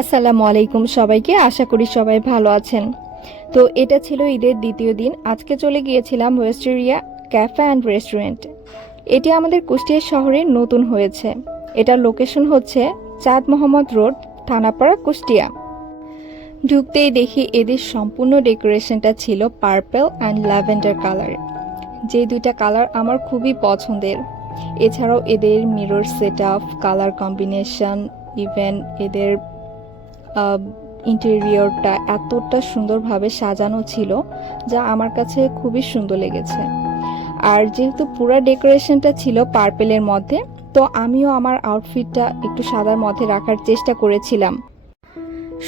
আসসালামু আলাইকুম সবাইকে, আশা করি সবাই ভালো আছেন। তো এটা ছিল ঈদের দ্বিতীয় দিন। আজকে চলে গিয়েছিলাম ওয়েস্টেরিয়া ক্যাফে অ্যান্ড রেস্টুরেন্ট। এটি আমাদের কুষ্টিয়া শহরে নতুন হয়েছে। এটার লোকেশন হচ্ছে চাঁদ মোহাম্মদ রোড, থানাপাড়া, কুষ্টিয়া। ঢুকতেই দেখি এদের সম্পূর্ণ ডেকোরেশনটা ছিল পার্পল অ্যান্ড ল্যাভেন্ডার কালার, যে দুইটা কালার আমার খুবই পছন্দের। এছাড়াও এদের mirror set up, colour combination, even এদের ইন্টেরিয়রটা এতটা সুন্দরভাবে সাজানো ছিল যা আমার কাছে খুবই সুন্দর লেগেছে। আর যেহেতু পুরো ডেকোরেশনটা ছিল পার্পেলের মধ্যে, তো আমিও আমার আউটফিটটা একটু সাদার মধ্যে রাখার চেষ্টা করেছিলাম।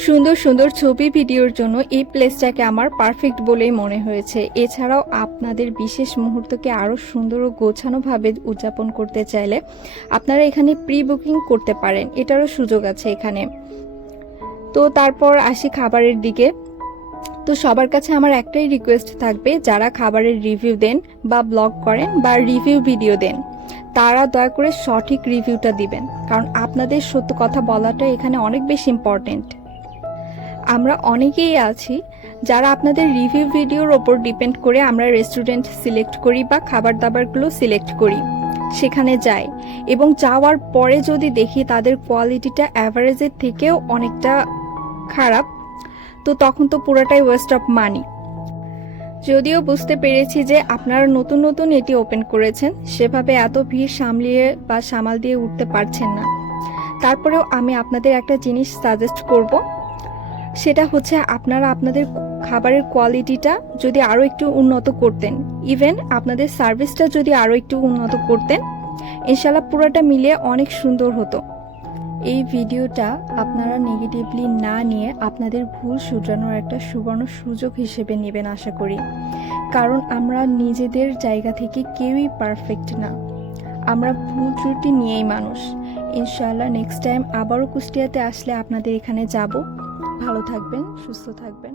সুন্দর সুন্দর ছবি ভিডিওর জন্য এই প্লেসটাকে আমার পারফেক্ট বলেই মনে হয়েছে। এছাড়াও আপনাদের বিশেষ মুহূর্তকে আরও সুন্দর ও গোছানোভাবে উদযাপন করতে চাইলে আপনারা এখানে প্রি বুকিং করতে পারেন, এটারও সুযোগ আছে এখানে। তো তারপর আসি খাবারের দিকে। তো সবার কাছে আমার একটাই রিকোয়েস্ট থাকবে, যারা খাবারের রিভিউ দেন বা ব্লগ করেন বা রিভিউ ভিডিও দেন, তারা দয়া করে সঠিক রিভিউটা দিবেন, কারণ আপনাদের সত্য কথা বলাটা এখানে অনেক বেশি ইম্পর্টেন্ট। আমরা অনেকেই আছি যারা আপনাদের রিভিউ ভিডিওর ওপর ডিপেন্ড করে আমরা রেস্টুরেন্ট সিলেক্ট করি বা খাবার দাবারগুলো সিলেক্ট করি, সেখানে যাই এবং যাওয়ার পরে যদি দেখি তাদের কোয়ালিটিটা অ্যাভারেজের থেকেও অনেকটা খারাপ, তো তখন তো পুরোটাই ওয়েস্ট অফ মানি। যদিও বুঝতে পেরেছি যে আপনারা নতুন নতুন এটি ওপেন করেছেন, সেভাবে এত ভিড় সামলিয়ে বা সামাল দিয়ে উঠতে পারছেন না, তারপরেও আমি আপনাদের একটা জিনিস সাজেস্ট করব, সেটা হচ্ছে আপনারা আপনাদের খাবারের কোয়ালিটিটা যদি আরও একটু উন্নত করতেন, ইভেন আপনাদের সার্ভিসটা যদি আরও একটু উন্নত করতেন, ইনশাল্লাহ পুরোটা মিলিয়ে অনেক সুন্দর হতো। এই ভিডিওটা আপনারা নেগেটিভলি না নিয়ে আপনাদের ভুল শুধরানোর একটা সুবর্ণ সুযোগ হিসেবে নেবেন আশা করি, কারণ আমরা নিজেদের জায়গা থেকে কেউই পারফেক্ট না, আমরা ভুল ত্রুটি নিয়েই মানুষ। ইনশাআল্লাহ নেক্সট টাইম আবারও কুষ্টিয়াতে আসলে আপনাদের এখানে যাব। ভালো থাকবেন, সুস্থ থাকবেন।